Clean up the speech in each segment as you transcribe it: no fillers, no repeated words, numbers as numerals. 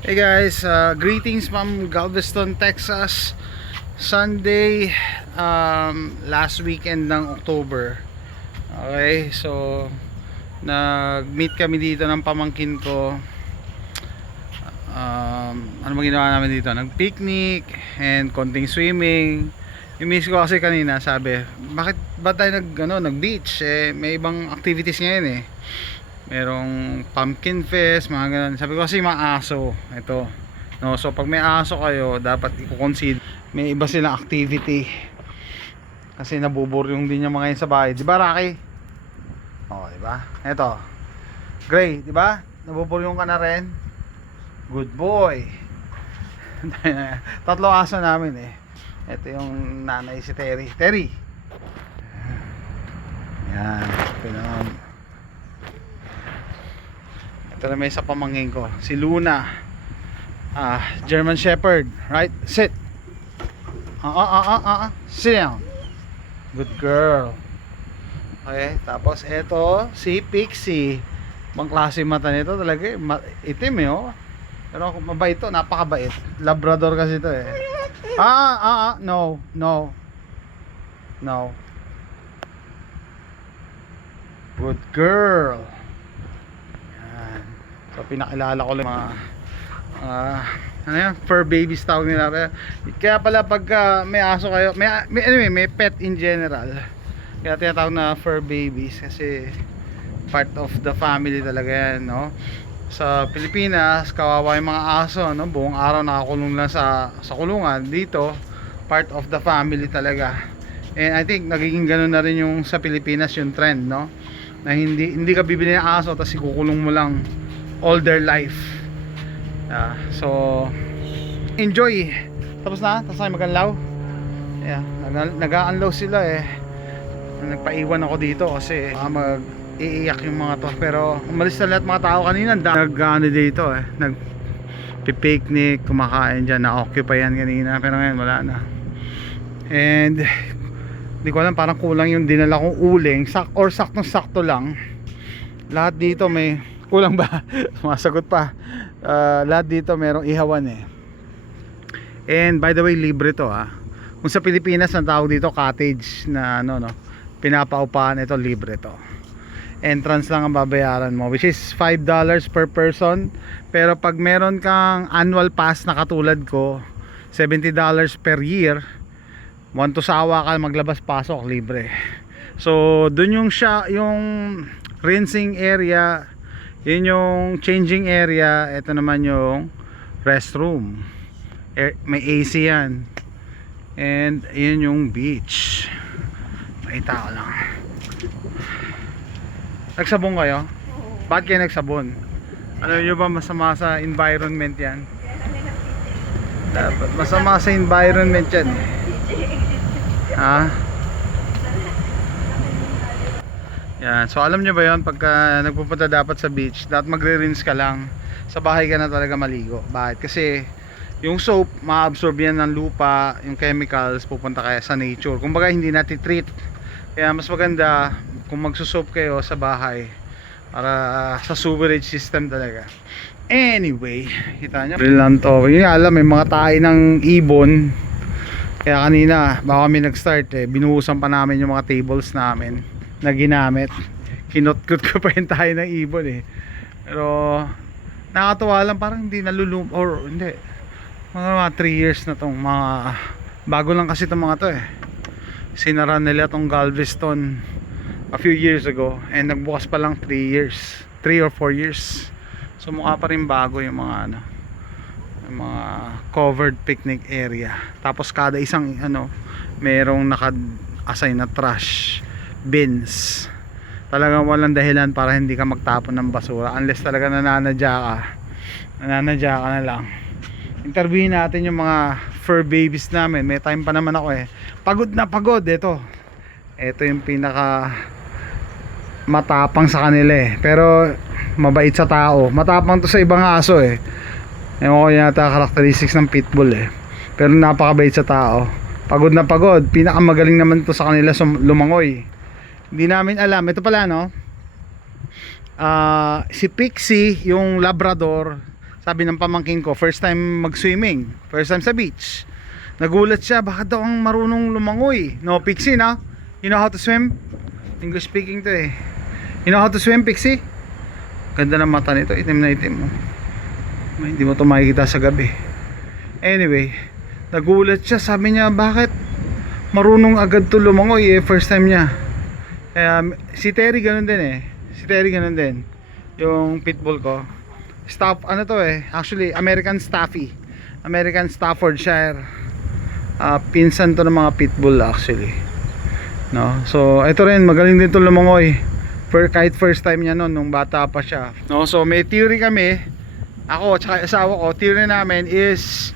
Hey guys, greetings from Galveston, Texas. Sunday, last weekend ng October. Okay, so nag-meet kami dito ng pamangkin ko. Ano ba ginawa namin dito? Nag-picnic and konting swimming. Yung miss ko kasi kanina sabi, bakit ba tayo nag-beach? May ibang activities ngayon eh. Merong pumpkin fest, mga ganun. Sabi ko kasi mga aso ito, no? So pag may aso kayo, dapat i-consider may iba silang activity kasi nabuburyong din yung mga yun sa bahay, di ba Rocky? Oo, di ba? Ito Gray, di ba? Nabuburyong ka na rin. Good boy. Tatlo aso namin eh. Ito yung nanay, si Terry. Yan, pinam. Ito na may sa pamangkin ko, si Luna, German Shepherd. Right, sit. Sit down. Good girl. Okay, tapos ito si Pixie. Bang klase mata nito talaga, itim eh, oh. Pero mabait to, napakabait. Labrador kasi ito eh. No. Good girl. So pinakilala ko lang mga ano yan, fur babies tawag nila. Kaya pala pagka may aso kayo, anyway, may pet in general, kaya tinatawag na fur babies kasi part of the family talaga yan, no? Sa Pilipinas, kawawa yung mga aso, no? Buong araw nakakulong lang sa kulungan. Dito, part of the family talaga. And I think nagiging ganun na rin yung sa Pilipinas yung trend, no? Na hindi ka bibili ng aso tapos ikukulong mo lang all their life. So enjoy. Tapos tayo maganlaw. Yeah, nag-unload sila eh. Nagpaiwan ako dito kasi mag-iiyak yung mga to. Pero umalis na lahat mga tao kanina. Nag-ano dito eh, nag-picnic, kumakain dyan, na-occupy yan kanina. Pero ngayon wala na. And hindi ko alam, parang kulang yung dinala kong uling, saktong sakto lang. Lahat dito may kulang ba? Sumasagot pa. Lahat dito merong ihawan eh. And by the way, libre to ha. Kung sa Pilipinas ang tawag dito cottage na ano, no, pinapaupahan, ito libre to. Entrance lang ang babayaran mo, which is $5 per person. Pero pag meron kang annual pass na katulad ko, $70 per year, want to sawa ka maglabas pasok, libre. So dun yung rinsing area, yun yung changing area. Ito naman yung restroom, may AC yan. And yun yung beach. Makita ko lang. Nagsabon kayo? Bakit kayo nagsabon? Ano nyo ba masama sa environment yan? Masama sa environment yan eh. Yan. So alam nyo ba yun, pagka nagpupunta dapat sa beach, dapat magre-rinse ka lang. Sa bahay ka na talaga maligo. Bakit? Kasi yung soap, ma-absorb yan ng lupa, yung chemicals pupunta kaya sa nature. Kumbaga hindi natin treat. Kaya mas maganda kung magsusoap kayo sa bahay para sa sewerage system talaga. Anyway, kita nyo, brilliant to. Yun nga, alam, may mga tae ng ibon. Kaya kanina bago kami nag-start binuhusan pa namin yung mga tables namin na ginamit. Kinot-kot ko pa yung tayo ng ibon eh. Pero nakakatuwa lang, parang hindi nalulum, or hindi, mga 3 years na tong mga bago lang kasi itong mga to eh. Sinara nila tong Galveston a few years ago and nagbukas pa lang 3 or 4 years. So mukha pa rin bago yung mga ano, yung mga covered picnic area. Tapos kada isang merong naka-assign na trash bins. Talagang walang dahilan para hindi ka magtapon ng basura unless talaga nananadya ka na lang. Interviewin natin yung mga fur babies namin. May time pa naman ako eh. Pagod na pagod. Ito yung pinaka matapang sa kanila eh, pero mabait sa tao. Matapang to sa ibang aso eh. Ewan ko yata characteristics ng pitbull eh, pero napakabait sa tao. Pagod na pagod. Pinakamagaling naman to sa kanila lumangoy. Hindi namin alam. Ito pala no, si Pixie yung Labrador, sabi ng pamangkin ko, first time mag-swimming, first time sa beach. Nagulat siya, baka daw ang marunong lumangoy. No, Pixie, no? You know how to swim? English speaking to eh. You know how to swim, Pixie? Ganda ng mata nito, itim na itim mo. Hindi mo ito makikita sa gabi. Anyway, nagulat siya, sabi niya, bakit marunong agad to lumangoy eh, first time niya. Si Terry ganun din eh. Si Terry ganun din. Yung pitbull ko. Ano to eh, actually American Staffy, American Staffordshire. Pinsan to ng mga pitbull actually, no? So ito rin, magaling din to lumangoy. Kahit first time niya noon, nung bata pa siya, no? So may theory kami, ako at asawa ko, theory namin is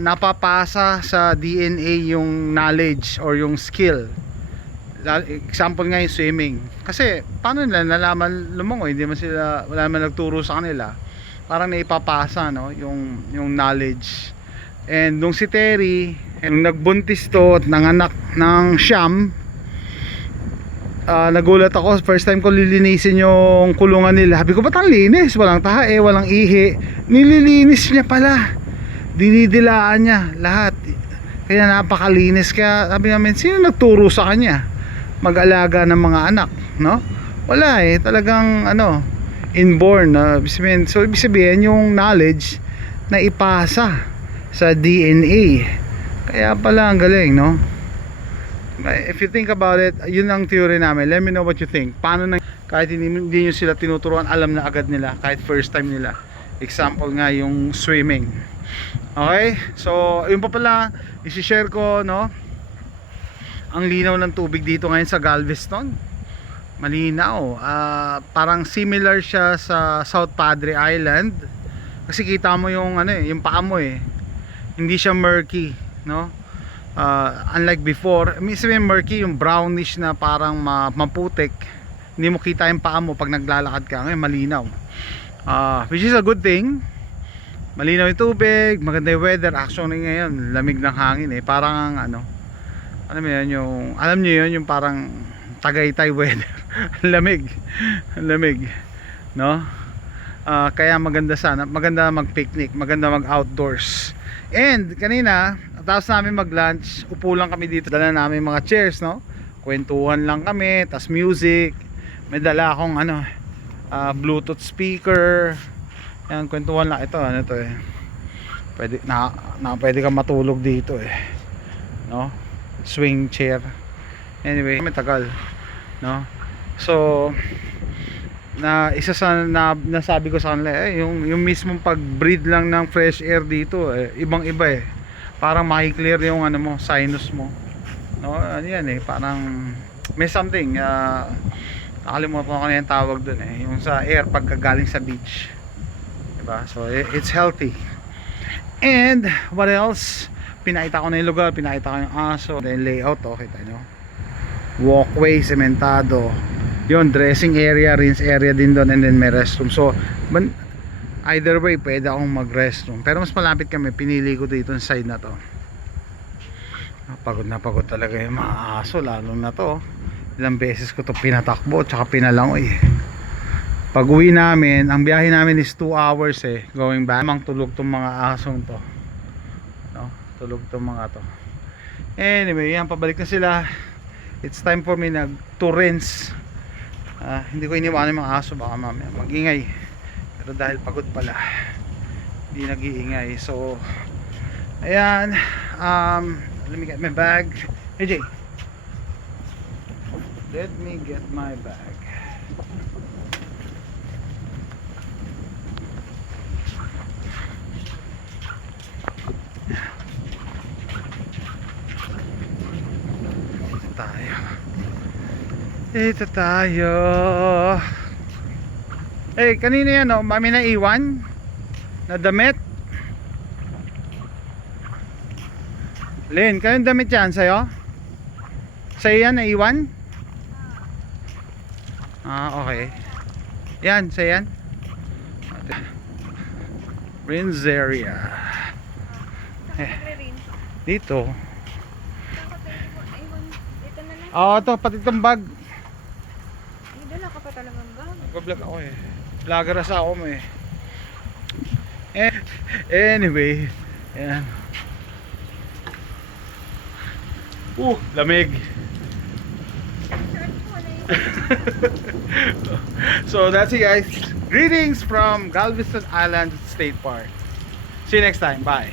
napapasa sa DNA yung knowledge or yung skill. Example nga yung swimming. Kasi paano nila nalaman lumangoy? Hindi man sila, wala naman nagturo sa kanila. Parang naipapasa, no, yung knowledge. And nung si Terry, nung nagbuntis to at nanganak ng siyam, nagulat ako, first time ko lilinisin yung kulungan nila. Sabi ko, ba't ang linis? Walang tae, walang ihi. Nililinis niya pala, dinidilaan niya lahat. Kaya napakalinis. Kaya sabi namin, sino nagturo sa kanya mag-alaga ng mga anak, no? Wala eh, talagang inborn. So ibig sabihin yung knowledge na ipasa sa DNA. Kaya pala ang galing, no? If you think about it, yun ang theory namin. Let me know what you think. Paano na kahit hindi nyo sila tinuturuan, alam na agad nila kahit first time nila. Example nga yung swimming. Okay? So yun pa pala, isi-share ko, no? Ang linaw ng tubig dito ngayon sa Galveston. Malinaw. Parang similar siya sa South Padre Island. Kasi kita mo yung yung paa mo eh. Hindi siya murky, no? Unlike before, sabihin murky, yung brownish na parang maputik. Hindi mo kita yung paa mo pag naglalakad ka. Ngayon malinaw. Which is a good thing. Malinaw yung tubig, maganda yung weather. Actually ngayon, lamig ng hangin eh. Parang alam niyo yun, yung parang Tagaytay weather. Lamig, no? Kaya maganda mag-picnic, maganda mag-outdoors. And kanina, tapos namin mag-lunch, upo lang kami dito, dala namin mga chairs, no? Kwentuhan lang kami, tas music. May dala akong Bluetooth speaker. Yan, kwentuhan lang. Ito, to eh. Pwede kang matulog dito eh, no? Swing chair. Anyway, matagal, no? So isa sa nasabi ko sa kanila yung mismong pag-breathe lang ng fresh air dito ibang iba eh. Parang makiklear yung mo, sinus mo, no? Yan eh, parang may something nakalimutan ko na yung tawag dun eh, yung sa air pagkagaling sa beach, diba? So it's healthy. And what else? Pinakita ko na yung lugar, pinakita ko yung aso, then layout, okay tayo. Walkway, sementado. Yun, dressing area, rinse area din doon, and then may restroom. So, either way, pwede akong mag-restroom. Pero mas malapit kami, pinili ko dito yung side na to. Pagod na pagod talaga yung mga aso, lalo na to. Ilang beses ko to pinatakbo, tsaka pinalangoy. Pag uwi namin, ang biyahe namin is 2 hours eh, going back. Mang tulog tong mga asong to, no? Tulog tong mga to. Anyway, yan, pabalik na sila. It's time for me to rinse. Hindi ko iniwanan yung mga aso, baka mamaya mag-ingay. Pero dahil pagod pala, hindi nag-iingay. So ayan, let me get my bag. Hey Jay, let me get my bag. Ito tayo. Kanina yan mami na iwan na damit. Len, kayong damit yan sa'yo? Sa'yo yan na iwan? Okay. Yan, sa'yo yan. Rinse area. Dito. Ito, pati itong bag. Dala ka pa talagang bag. Nag-vlog ako eh. Vlogger sa ako mo eh. Anyway, ayan. Lamig. So that's it, guys. Greetings from Galveston Island State Park. See you next time. Bye.